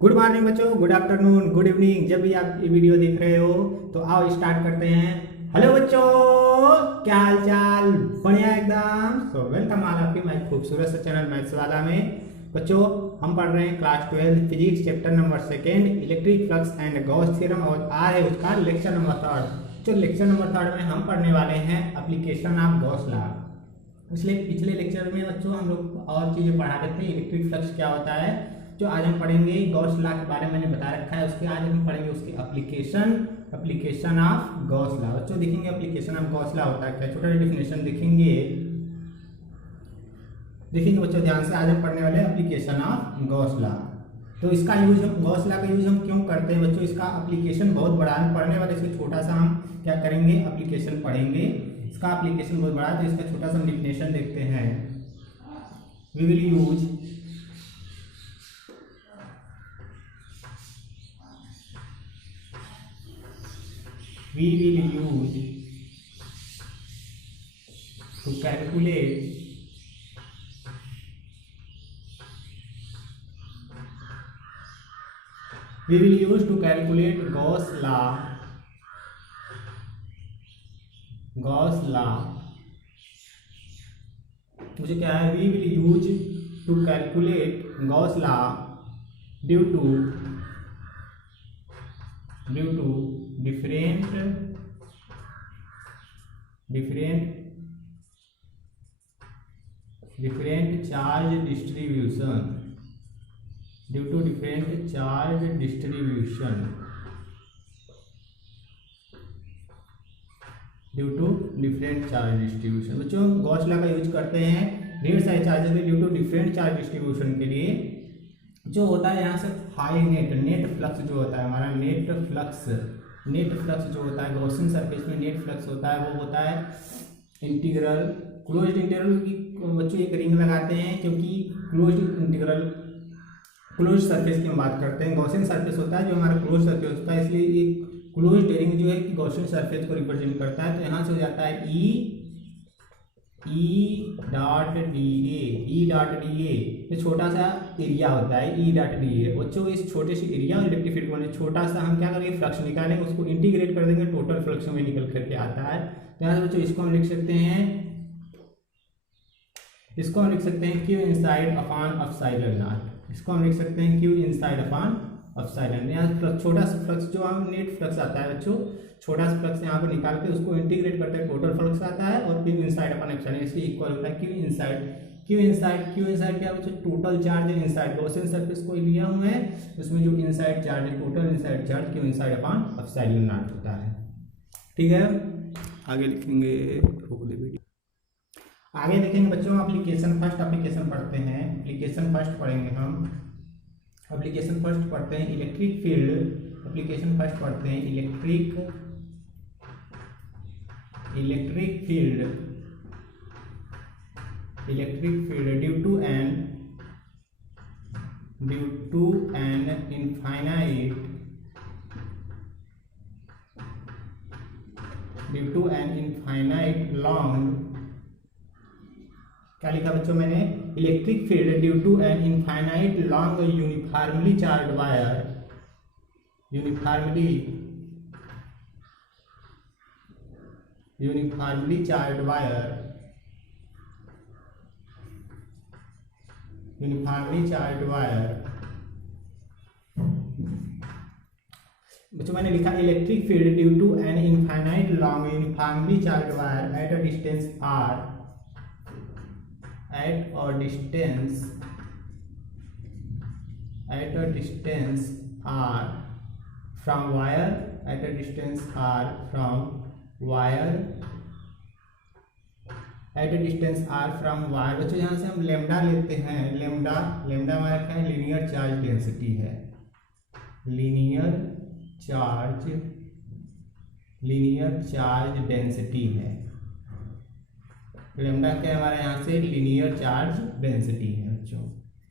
Good morning बच्चों, good afternoon, good evening. जब भी आप ये वीडियो देख रहे हो तो आओ स्टार्ट करते हैं। हेलो बच्चों, क्या हाल चाल? बढ़िया एकदम। सो वेलकम ऑल आपके माय खूबसूरत से चैनल मैथ्स वाला में। बच्चों, हम पढ़ रहे हैं class 12 physics chapter number 2 electric flux and Gauss theorem और आज है उसका लेक्चर नंबर 3। जो लेक्चर नंबर 3 में हम पढ़ने वाले हैं एप्लीकेशन ऑफ गॉस लॉ। इसलिए पिछले लेक्चर में बच्चों हम लोग और चीज़ें पढ़ा रहे थे, इलेक्ट्रिक फ्लक्स क्या होता है। जो आज हम पढ़ेंगे गॉस लॉ के बारे में मैंने बता रखा है, उसके आज हम पढ़ेंगे उसकी एप्लीकेशन ऑफ गॉस लॉ। बच्चों देखेंगे एप्लीकेशन ऑफ गॉस लॉ होता है क्या, छोटा डेफिनेशन देखेंगे बच्चों ध्यान से। आज हम पढ़ने वाले एप्लीकेशन ऑफ गॉस लॉ। तो इसका यूज हम गॉस लॉ का यूज हम क्यों करते हैं बच्चों, इसका एप्लीकेशन बहुत बड़ा है। पढ़ने वाले इसको छोटा सा हम क्या करेंगे, एप्लीकेशन पढ़ेंगे। इसका एप्लीकेशन बहुत बड़ा है तो इसका छोटा सा डेफिनेशन देखते हैं। We will use to calculate Gauss law। मुझे क्या है, we will use to calculate Gauss law due to different charge distribution due to different charge distribution बच्चों गॉस लॉ का यूज करते हैं ढेर सारे चार्जेस के due to different charge distribution के लिए। जो होता है यहाँ से फाई नेट फ्लक्स जो होता है हमारा नेट फ्लक्स जो होता है गॉसियन सरफेस में नेट फ्लक्स होता है, वो होता है इंटीग्रल क्लोज्ड इंटीग्रल की। बच्चों एक रिंग लगाते हैं क्योंकि क्लोज सरफेस की हम बात करते हैं। गॉसियन सरफेस होता है जो हमारा क्लोज सरफेस होता है, इसलिए एक क्लोज रिंग जो है कि गॉसियन सरफेस को रिप्रेजेंट करता है। तो यहाँ से हो जाता है ई डॉट डी ए। ये छोटा सा एरिया होता है ई डॉट डी ए। बच्चों इस छोटे से एरिया और इलेक्ट्रिक फील्ड को छोटा सा हम क्या करेंगे, फ्लक्स निकालेंगे, उसको इंटीग्रेट कर देंगे, टोटल फ्लक्स में निकल करके आता है। तो यहाँ से बच्चों इसको हम लिख सकते हैं Q inside upon epsilon not. इसको हम लिख सकते हैं क्यू इनसाइड अपॉन एप्सिलॉन। यहाँ छोटा सा फ्लक्स जो हम नेट फ्लक्स आता है बच्चों, छोटा सा फ्लक्स यहाँ पर निकाल के उसको इंटीग्रेट करते हैं, टोटल फ्लक्स आता है और क्यू इनसाइड अपॉन एप्सिलॉन इसके इक्वल होता है क्यू इनसाइड क्या बच्चों, टोटल चार्ज है इनसाइड गॉसियन सरफेस को लिया हुआ है, उसमें जो इनसाइड चार्ज है total inside charge Q inside upon epsilon not होता है। ठीक है, आगे लिखेंगे, रोक दे वीडियो। आगे देखेंगे बच्चों एप्लीकेशन पढ़ते हैं। एप्लीकेशन फर्स्ट पढ़ेंगे हम। एप्लीकेशन फर्स्ट पढ़ते हैं इलेक्ट्रिक फील्ड। एप्लीकेशन फर्स्ट पढ़ते हैं electric field due to an infinite long. क्या लिखा बच्चों मैंने, electric field due to an infinite long uniformly charge wire बच्चों मैंने लिखा electric field due to an infinite long uniformly charge wire at a distance r at a distance r from wire बच्चों यहाँ से हम लेमडा लेते हैं। Lambda हमारा क्या है, लीनियर चार्ज डेंसिटी है। लीनियर चार्ज डेंसिटी है। लेमडा क्या हमारे यहाँ से लीनियर चार्ज डेंसिटी है। बच्चों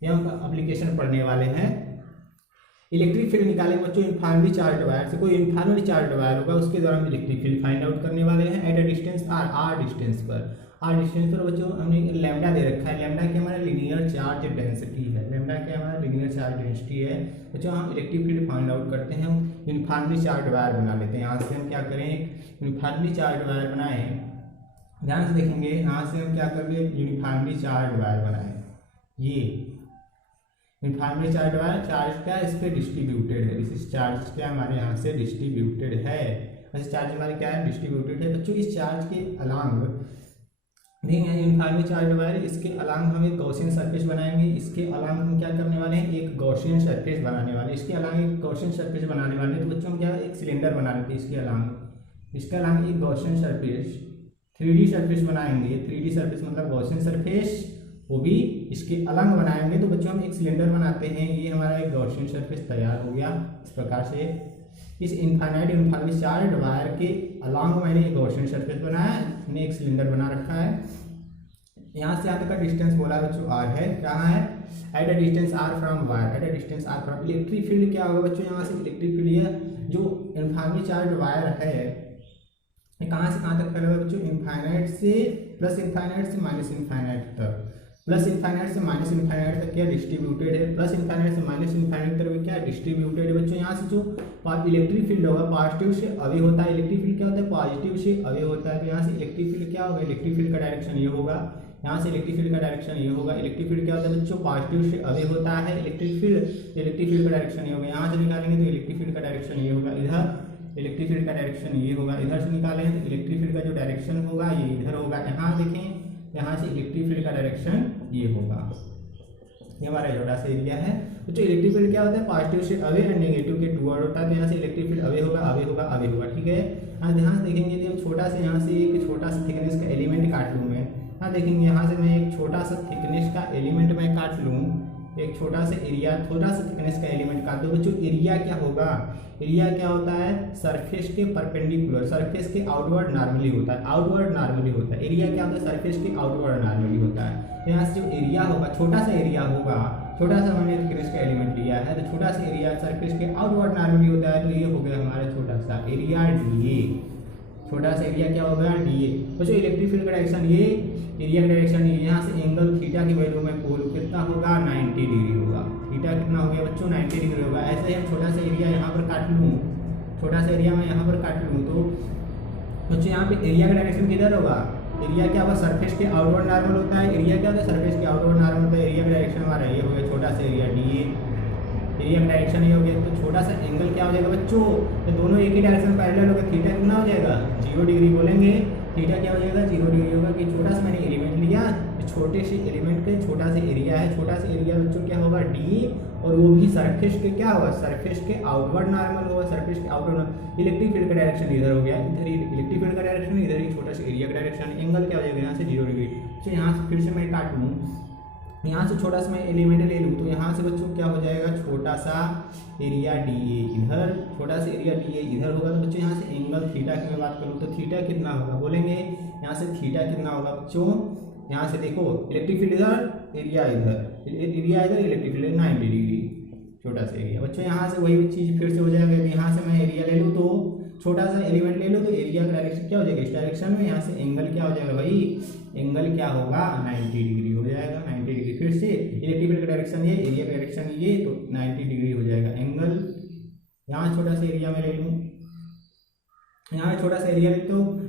ये हम एप्लीकेशन पढ़ने वाले हैं। इलेक्ट्रिक फील्ड निकालेंगे बच्चों यूनिफॉर्मली चार्ज वायर से। कोई यूनिफॉर्मली चार्ज वायर होगा उसके द्वारा हम इलेक्ट्रिक फील्ड फाइंड आउट करने वाले हैं eight a distance r distance पर। आर डिस्टेंस पर बच्चों हमने लैम्डा दे रखा है। लैम्डा क्या हमारा लीनियर चार्ज डेंसिटी है। लैम्डा क्या हमारा लीनियर चार्ज डेंसिटी है। बच्चों हम इलेक्ट्रिक फील्ड फाइंड आउट करते हैं, हम यूनिफॉर्मली चार्ज वायर बना लेते हैं। यहाँ से हम क्या करें, एक यूनिफॉर्मली चार्ज वायर बनाएं। ध्यान से देखेंगे, यहाँ से हम क्या करेंगे, यूनिफॉर्मली चार्ज वायर बनाएं। ये यूनिफॉर्मली चार्ज वायर, चार्ज क्या इस पे डिस्ट्रीब्यूटेड है, इस चार्ज क्या हमारे यहाँ से डिस्ट्रीब्यूटेड है। ऐसे चार्ज हमारे क्या है, डिस्ट्रीब्यूटेड है। बच्चों इस चार्ज के अलांग देखेंगे यूनिफॉर्मली चार्ज वायर, इसके अलांग हम एक गॉसियन सरफेस बनाएंगे। इसके अलांग हम क्या करने वाले हैं, एक गॉसियन सरफेस बनाने वाले। इसके अलांग एक गॉसियन सरफेस बनाने वाले हैं। तो बच्चों हम क्या एक सिलेंडर बना लेते हैं। इसके अलांग एक गॉसियन सरफेस 3D सरफेस बनाएंगे। 3D सरफेस मतलब गॉसियन सरफेस, वो भी इसके अलग बनाएंगे। तो बच्चों हम एक सिलेंडर बनाते हैं। ये हमारा एक गॉसियन सरफेस तैयार हो गया। इस प्रकार से इस इनफाइनाइट यूनिफॉर्मली चार्ज वायर के अलॉन्ग मैंने एक गॉसियन सरफेस बनाया, मैंने एक सिलेंडर बना रखा है। यहाँ से यहाँ तक का डिस्टेंस बोला बच्चों आर है। कहाँ है, at a distance R from wire, at a distance R from. Electric field क्या होगा बच्चों, यहाँ से इलेक्ट्रिक फील्ड है जो यूनिफॉर्मली चार्ज वायर है, कहाँ से कहाँ तक फैला हुआ है बच्चों, इनफाइनाइट से प्लस इनफाइनाइट से माइनस इनफाइनाइट तक। प्लस इनफाइनाइट से माइनस इनफाइनाइट तक क्या डिस्ट्रीब्यूटेड है, प्लस इनफाइनाइट से माइनस इनफाइनाइट तक क्या डिस्ट्रीब्यूटेड है। बच्चों यहाँ से जो इलेक्ट्रिक फील्ड होगा पॉजिटिव से अवे होता है। इलेक्ट्रिक फील्ड क्या होता है, पॉजिटिव से अवे होता है। तो यहाँ से इलेक्ट्रिक फील्ड क्या होगा, इलेक्ट्रिक फील्ड का डायरेक्शन ये होगा। यहाँ से इलेक्ट्रिक फील्ड का डायरेक्शन ये होगा। इलेक्ट्रिक फील्ड क्या होता है बच्चों, पॉजिटिव से अवे होता है। इलेक्ट्रिक फील्ड का डायरेक्शन ये होगा। यहाँ से निकालेंगे तो इलेक्ट्रिक फील्ड का डायरेक्शन ये होगा। इधर इलेक्ट्रिक फील्ड का डायरेक्शन ये होगा। इधर से निकालें तो इलेक्ट्रिक फील्ड का जो डायरेक्शन होगा ये इधर होगा। यहाँ देखें, यहाँ से इलेक्ट्रिक फील्ड का डायरेक्शन ये होगा। ये हमारा छोटा सा एरिया है। तो जो इलेक्ट्रिक फील्ड क्या होता है, पॉजिटिव से अवे एंड नेगेटिव के टुवर्ड होता है। तो यहाँ से इलेक्ट्रिक फील्ड अवे होगा, अवे होगा, अवे होगा। ठीक है, हाँ ध्यान से देखेंगे यदि हम छोटा से यहाँ से एक छोटा सा थिकनेस का एलिमेंट काट लूँ मैं। हाँ देखेंगे यहाँ से मैं एक छोटा सा थिकनेस का एलिमेंट मैं काट लूँ, एक छोटा सा एरिया, थोड़ा सा थिकनेस का एलिमेंट काट दो बच्चों। एरिया क्या होगा, एरिया क्या होता है, सरफेस के परपेंडिकुलर, सरफेस के आउटवर्ड नॉर्मली होता है, आउटवर्ड नॉर्मली होता है। एरिया क्या होता है, सरफेस के आउटवर्ड नॉर्मली होता है। तो यहाँ से जो एरिया होगा, छोटा सा एरिया होगा, छोटा सा मैंने थिकनेस का एलिमेंट लिया है, तो छोटा सा एरिया सरफेस के आउटवर्ड नॉर्मली होता है। तो ये हो गया हमारा छोटा सा एरिया डीए। छोटा सा एरिया क्या होगा, डीए। बच्चों इलेक्ट्रिक फील्ड का डायरेक्शन ये, एरिया का डायरेक्शन ये। यहाँ से एंगल थीटा की वैल्यू में बोलूँ कितना होगा, 90 डिग्री होगा। थीटा कितना हो गया बच्चों, 90 डिग्री होगा। ऐसे ही हम छोटा सा एरिया यहाँ पर काट लूँ, छोटा सा एरिया मैं यहाँ पर काट लूँ, तो बच्चों यहाँ पे एरिया का डायरेक्शन किधर होगा, एरिया क्या होगा, सरफेस के आउटवर्ड नॉर्मल होता है। एरिया क्या होता है, सरफेस के आउटवर्ड नॉर्मल होता है। एरिया का डायरेक्शन हमारा ये हो गया, छोटा सा एरिया डीए, एरिया का डायरेक्शन ये हो गया। तो छोटा सा एंगल क्या हो जाएगा बच्चों, तो दोनों एक ही डायरेक्शन पैरेलल होगा। थीटा कितना हो जाएगा, 0 डिग्री बोलेंगे। थीटा क्या हो जाएगा, 0 डिग्री होगा। कि छोटा सा मैंने एलिमेंट लिया, छोटे से एलिमेंट के छोटा सा एरिया है, छोटा सा एरिया बच्चों क्या होगा, डी, और वो भी सरफेस के क्या होगा, सरफेस के आउटवर्ड नॉर्मल होगा। सरफेस के आउटवर्ड, इलेक्ट्रिक फील्ड का डायरेक्शन इधर हो गया, इधर इलेक्ट्रिक फील्ड का डायरेक्शन, इधर ही छोटा सा एरिया का डायरेक्शन। एंगल क्या हो जाएगा यहाँ से 0 डिग्री। तो यहाँ से फिर से मैं काट लूँ, यहाँ से छोटा सा मैं एलिमेंट ले लूँ, तो यहाँ से बच्चों क्या हो जाएगा, छोटा सा एरिया डी ए इधर, छोटा सा एरिया डी ए इधर होगा। तो बच्चों यहाँ से एंगल थीटा की मैं बात करूँ तो थीटा कितना होगा बोलेंगे, यहाँ से थीटा कितना होगा बच्चों, यहाँ से देखो इलेक्ट्रिक फील्ड इधर, एरिया इधर, एरिया इधर, इलेक्ट्रिक फील्ड 90 डिग्री, छोटा सा एरिया। बच्चों यहाँ से वही चीज़ फिर से हो जाएगा। यहाँ से मैं एरिया ले लूँ, तो छोटा सा एलिमेंट ले लो, तो एरिया का डायरेक्शन क्या हो जाएगा, इस डायरेक्शन में। यहाँ से एंगल क्या हो जाएगा भाई, एंगल क्या होगा, 90 डिग्री हो जाएगा, 90 डिग्री। फिर से इलेक्ट्रिक फील्ड का डायरेक्शन ये, एरिया का डायरेक्शन ये, तो 90 डिग्री हो जाएगा एंगल। यहाँ छोटा सा एरिया में ले लूँ, यहाँ छोटा सा एरिया ले, तो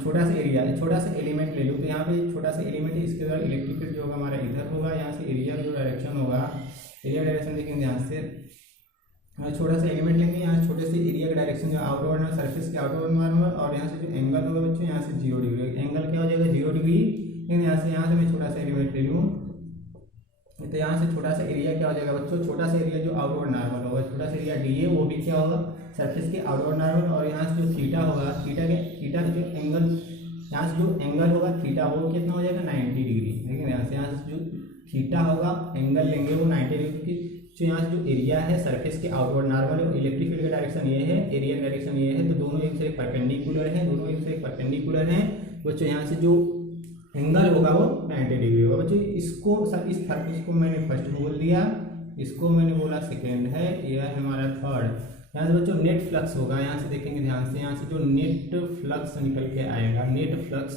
छोटा सा एरिया, छोटा सा एलिमेंट ले लूँ, तो यहाँ पे छोटा सा एलिमेंट है, इसके द्वारा इलेक्ट्रिक फील्ड जो होगा हमारा इधर होगा। यहाँ से एरिया का जो डायरेक्शन होगा, एरिया डायरेक्शन देखेंगे ध्यान से, छोटा सा एलिमेंट लेंगे, यहाँ छोटे से एरिया का डायरेक्शन जो आउटवर्ड है, सरफेस के आउटवर्ड नॉर्मल, और यहाँ से जो एंगल होगा बच्चों, यहाँ से 0 डिग्री, एंगल क्या हो जाएगा 0 डिग्री। लेकिन यहाँ से मैं छोटा सा एलिमेंट ले लूँ, तो यहाँ से छोटा सा एरिया क्या हो जाएगा बच्चों, छोटा सा एरिया जो आउटवर्ड नॉर्मल होगा, छोटा सा एरिया डी ए, वो भी क्या होगा, सरफेस के आउटवर्ड नॉर्मल। और यहाँ से जो थीटा होगा, थीटा का जो एंगल, यहाँ से जो एंगल होगा थीटा, वो कितना हो जाएगा 90 डिग्री। लेकिन यहाँ से जो थीटा होगा एंगल लेंगे वो 90 डिग्री की। तो यहाँ से जो एरिया है सरफेस के आउटवर्ड नॉर्मल है, इलेक्ट्रिक फील्ड का डायरेक्शन ये है, एरिया का डायरेक्शन ये है, तो दोनों एक से परपेंडिकुलर है, दोनों एक से परपेंडिकुलर हैं बच्चों। यहाँ से जो एंगल होगा वो 90 डिग्री होगा बच्चों। इसको इस सरफेस को मैंने फर्स्ट बोल दिया, इसको मैंने बोला सेकेंड है, यह है हमारा थर्ड। यहाँ से बच्चों नेट फ्लक्स होगा, यहाँ से देखेंगे ध्यान से, यहाँ से जो नेट फ्लक्स निकल के आएगा, net flux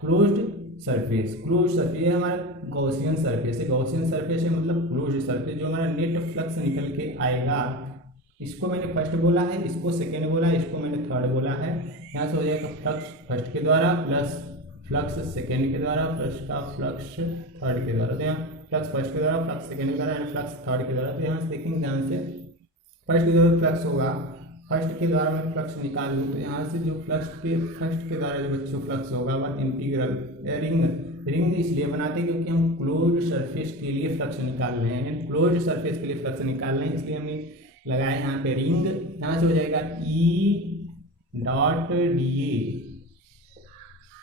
closed surface, close surface ये हमारा गॉसियन सरफेस है, गॉसियन सरफेस है मतलब क्लोज सरफेस। जो हमारा नेट फ्लक्स निकल के आएगा, इसको मैंने फर्स्ट बोला है, इसको सेकेंड बोला है, इसको मैंने थर्ड बोला है। यहाँ से हो जाएगा फ्लक्स फर्स्ट के द्वारा प्लस फ्लक्स सेकेंड के द्वारा प्लस का फ्लक्स थर्ड के द्वारा। तो यहाँ फ्लक्स फर्स्ट के द्वारा, फ्लक्स सेकेंड के द्वारा एंड फ्लक्स थर्ड के द्वारा। तो यहाँ से देखेंगे ध्यान से, फर्स्ट के द्वारा फ्लक्स होगा, फर्स्ट के द्वारा मैं फ्लक्स निकालूँ तो यहाँ से जो फर्स्ट के द्वारा जो बच्चों फ्लक्स होगा वह इंटीग्रल रिंग इसलिए बनाते हैं क्योंकि हम क्लोज सरफेस के लिए फ्लक्स निकाल रहे हैं, क्लोज सरफेस के लिए फ्लक्स निकाल रहे हैं, इसलिए हमने लगाया यहाँ पे रिंग। यहाँ से हो जाएगा ई डॉट डी ए,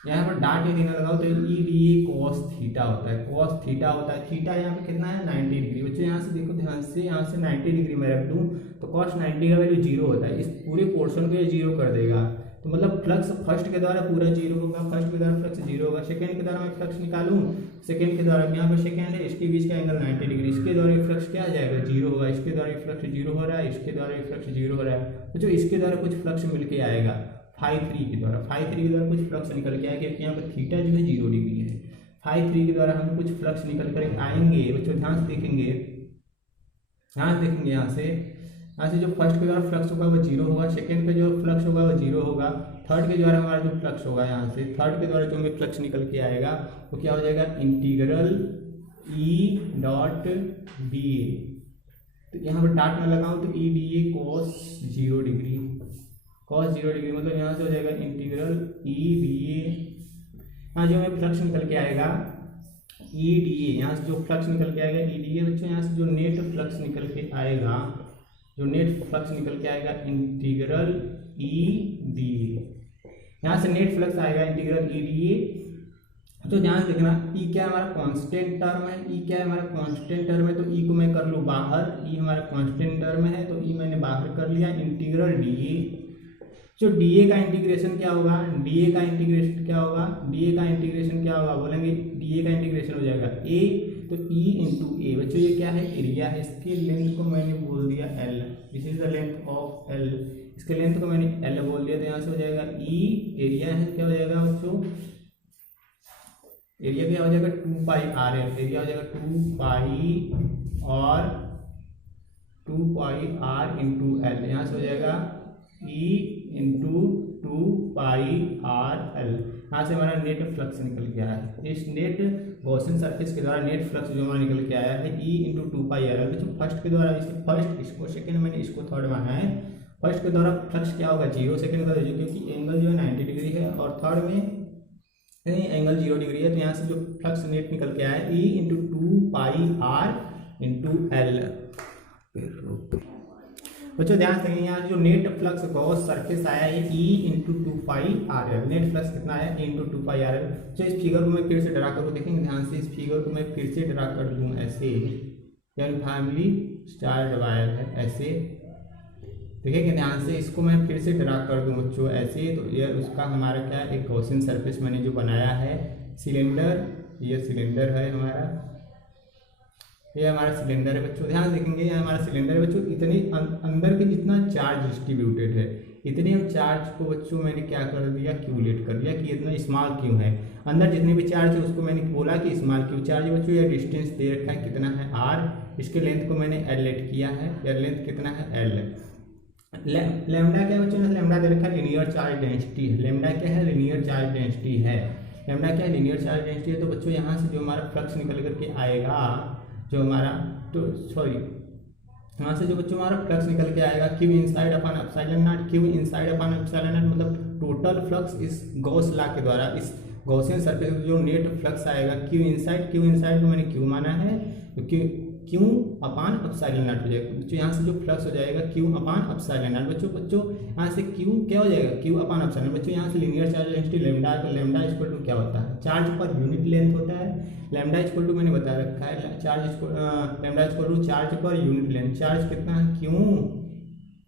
यहाँ पर डॉट ए देना लगाओ तो E D A cos theta होता है, कॉस थीटा होता है। थीटा यहाँ पे कितना है 90 डिग्री। बच्चों यहाँ से देखो ध्यान से, यहाँ से 90 डिग्री में रख दूँ तो कॉस 90 का वैल्यू जीरो होता है, इस पूरे पोर्शन को ये जीरो कर देगा। तो मतलब फ्लक्स फर्स्ट के द्वारा पूरा जीरो होगा, फर्स्ट के द्वारा फ्लक्स जीरो होगा। सेकेंड के द्वारा मैं फ्लक्स निकालूँ, सेकेंड के द्वारा यहाँ पर सेकेंड है, इसके बीच का एंगल 90 डिग्री, इसके द्वारा फ्लक्स क्या आ जाएगा जीरो होगा, इसके द्वारा फ्लक्स जीरो हो रहा है, इसके द्वारा फ्लक्स जीरो हो रहा है। तो जो इसके द्वारा कुछ फ्लक्स मिल के आएगा φ3 के द्वारा, φ3 के द्वारा कुछ फ्लक्स निकल के आएगा क्योंकि यहाँ पर थीटा जो है 0 डिग्री है। φ3 के द्वारा हम कुछ फ्लक्स निकल कर आएंगे। बच्चों ध्यान से देखेंगे, यहाँ से जो फर्स्ट के द्वारा फ्लक्स होगा वो जीरो होगा, सेकेंड पे जो फ्लक्स होगा वो जीरो होगा, थर्ड के द्वारा हमारा जो फ्लक्स होगा, यहाँ से थर्ड के द्वारा जो हमें फ्लक्स निकल के आएगा वो क्या हो जाएगा integral E dot D A. तो यहाँ पर डॉट में लगाऊँ तो E D A cos 0 degree, cos 0 degree मतलब यहाँ से हो जाएगा इंटीग्रल ई डी ए। यहाँ जो हमें फ्लक्स निकल के आएगा ई डी ए, यहाँ से जो फ्लक्स निकल के आएगा ई डी ए। बच्चों यहाँ से जो नेट फ्लक्स निकल के आएगा, जो नेट फ्लक्स निकल के आएगा इंटीग्रल ई डी ए। यहाँ से नेट फ्लक्स आएगा इंटीग्रल ई डी ए। तो ध्यान देखना, ई क्या हमारा कांस्टेंट टर्म है, ई क्या है हमारा कांस्टेंट टर्म है, तो ई को मैं कर लूँ बाहर, ई हमारा कांस्टेंट टर्म है तो ई मैंने बाहर कर लिया। इंटीग्रल डी ए, जो डी ए का इंटीग्रेशन क्या होगा, डी ए का इंटीग्रेशन क्या होगा, डी ए का इंटीग्रेशन क्या होगा, बोलेंगे डी ए का इंटीग्रेशन हो जाएगा ए, तो ई इंटू ए। बच्चों ये क्या है एरिया है, इसके लेंथ को मैंने बोल दिया L, this is the length of L, इसके लेंथ को मैंने एल बोल दिया। तो यहाँ से हो जाएगा ई, एरिया है क्या हो जाएगा बच्चों, एरिया क्या हो जाएगा 2 पाई आर एल, एरिया हो जाएगा 2 पाई और 2 पाई आर इंटू एल। यहाँ से हो जाएगा ई इंटू 2 पाई आर एल। यहाँ से हमारा नेट फ्लक्स निकल के आया है। इस नेट गॉसियन सरफेस के द्वारा नेट फ्लक्स जो हमारा निकल के आया है E into 2 pi R L. बच्चों फर्स्ट के द्वारा इसे फर्स्ट, इसको सेकेंड, मैंने इसको थर्ड माना है। फर्स्ट के द्वारा फ्लक्स क्या होगा 0, सेकेंड के द्वारा 0 क्योंकि एंगल जो है 90 डिग्री है और थर्ड में एंगल 0 डिग्री है। तो यहाँ से जो फ्लक्स नेट निकल के आया है E into 2 pi R into L. बच्चों ध्यान से यहाँ जो नेट फ्लक्स गॉस सरफेस आया है E into 2 pi R L, net flux कितना है ए इंटू 2 पाई आर एल। तो इस फिगर को मैं फिर से ड्रा करूँ, देखेंगे ध्यान से, इस फिगर को मैं फिर से ड्रा कर दूँ ऐसे, यूनिफॉर्मली चार्ज वायर है ऐसे, देखिए ध्यान से, इसको मैं फिर से ड्रा कर दूँ बच्चों ऐसे। तो ये उसका हमारा क्या एक गॉसियन सरफेस मैंने जो बनाया है, सिलेंडर, ये सिलेंडर है हमारा, ये हमारा सिलेंडर है बच्चों। ध्यान देखेंगे ये हमारा सिलेंडर है बच्चों। इतनी अंदर के जितना चार्ज डिस्ट्रीब्यूटेड है, इतने हम चार्ज को बच्चों मैंने क्या कर दिया, क्यूलेट कर दिया कि इतना स्मॉल क्यों है। अंदर जितने भी चार्ज है उसको मैंने बोला कि स्मॉल क्यू चार्ज बच्चों। यह डिस्टेंस दे रखा है कितना है आर, इसके लेंथ को मैंने एल लेट किया है, या लेंथ कितना है एल। लैम्डा क्या बच्चों, लैम्डा दे रखा है लीनियर चार्ज डेंसिटी है। लैम्डा क्या है, लीनियर चार्ज डेंसिटी है। लैम्डा क्या है, लीनियर चार्ज डेंसिटी है। तो बच्चों यहाँ से जो हमारा फ्लक्स निकल करके आएगा, जो हमारा यहाँ से जो बच्चों हमारा फ्लक्स निकल के आएगा Q inside upon epsilon naught, Q inside upon epsilon not मतलब टोटल फ्लक्स इस गॉस लॉ के द्वारा, इस गॉसियन सरफेस जो नेट फ्लक्स आएगा क्यू इनसाइड को मैंने क्यू माना है, तो क्यू अपॉन एप्सिलॉन नॉट हो जाएगा बच्चों। यहाँ से जो फ्लक्स हो जाएगा क्यू अपॉन एप्सिलॉन नॉट बच्चों यहाँ से क्यू क्या हो जाएगा, क्यू अपॉन एप्सिलॉन बच्चों। यहाँ से लीनियर चार्ज डेंसिटी लैम्डा, तो लैम्डा इक्वल टू क्या होता है, चार्ज पर यूनिट लेंथ होता है। लैम्डा इक्वल टू मैंने बता रखा है, charge lambda equal to charge पर यूनिट लेंथ। चार्ज कितना है क्यू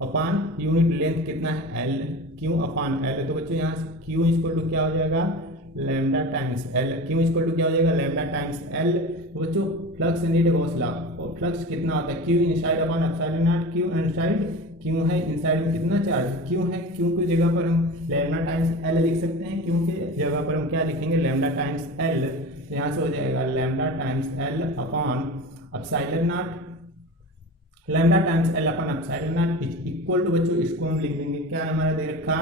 अपॉन यूनिट लेंथ कितना है एल, क्यू अपॉन एल। तो बच्चों यहाँ से क्यू इक्वल टू क्या हो जाएगा, lambda times L. Q equal to क्या हो जाएगा, लैम्डा टाइम्स एल। बच्चों फ्लक्स नेट गॉस लॉ, और फ्लक्स कितना होता है Q inside upon epsilon naught, Q inside Q है, इनसाइड में कितना चार्ज क्यू है, क्यू की जगह पर हम लैम्डा टाइम्स एल लिख सकते हैं, क्यू की जगह पर हम क्या लिखेंगे लैम्डा टाइम्स एल, तो यहाँ से हो जाएगा lambda times L upon epsilon naught, lambda times L upon epsilon naught is equal to बच्चों इसको हम लिख देंगे क्या हमारा दे रखा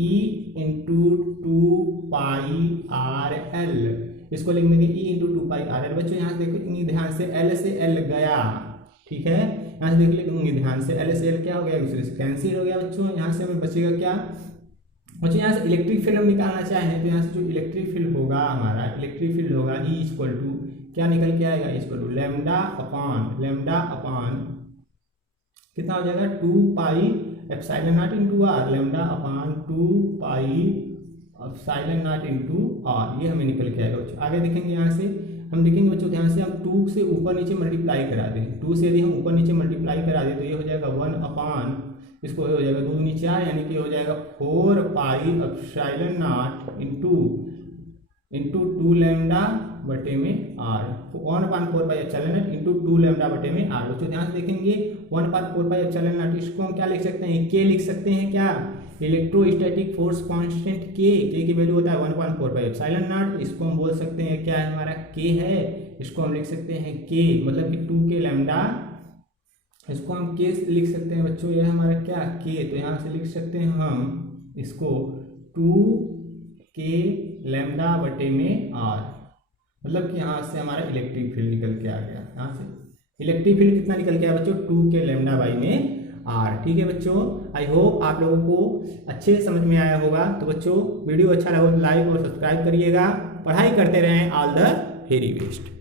E इंटू 2πRL, इसको लिख देंगे E इंटू 2πRL। बच्चों यहाँ से देखो ध्यान से L से L गया, ठीक है, यहाँ से देख लेंगे ध्यान से L से L क्या हो गया दूसरे से कैंसिल हो गया बच्चों। यहाँ से हमें बचेगा क्या बच्चों, यहाँ से इलेक्ट्रिक फील्ड हम निकालना चाहें तो यहाँ से जो इलेक्ट्रिक फील्ड होगा हमारा इलेक्ट्रिक फील्ड होगा E इक्वल टू क्या निकल के आएगा इक्वल टू लैम्डा अपॉन कितना हो जाएगा 2π epsilon naught into R, lambda upon 2π epsilon naught into R, ये हमें निकल के आएगा बच्चों। आगे देखेंगे यहाँ से हम देखेंगे बच्चों ध्यान से हम 2 से ऊपर नीचे मल्टीप्लाई करा दें, 2 से यदि हम ऊपर नीचे मल्टीप्लाई करा दें तो ये हो जाएगा 1 अपॉन इसको हो जाएगा 2 नीचे आए यानी कि हो जाएगा 4π एप्सिलॉन नॉट इंटू 2 लैम्डा बटे में R, 1/4π epsilon naught into 2 lambda बटे में आर। बच्चों ध्यान से देखेंगे 1/4π एप्सिलॉन नॉट इसको हम क्या लिख सकते हैं के लिख सकते हैं क्या इलेक्ट्रोस्टैटिक फोर्स कांस्टेंट के की वैल्यू होता है 1/4π एप्सिलॉन नॉट, इसको हम बोल सकते हैं क्या है हमारा के है, इसको हम लिख सकते हैं के मतलब कि 2 के लैम्डा, इसको हम के लिख सकते हैं बच्चों, यह हमारा क्या के, तो यहाँ से लिख सकते हैं हम इसको 2 के लैम्डा बटे में आर, मतलब कि यहाँ से हमारा इलेक्ट्रिक फील्ड निकल के आ गया, यहाँ से इलेक्ट्रिक फील्ड कितना निकल के आया बच्चों 2 के लैम्डा बाई में आर। ठीक है बच्चों, आई होप आप लोगों को अच्छे समझ में आया होगा। तो बच्चों वीडियो अच्छा लगा तो लाइक और सब्सक्राइब करिएगा, पढ़ाई करते रहें, ऑल द वेरी बेस्ट।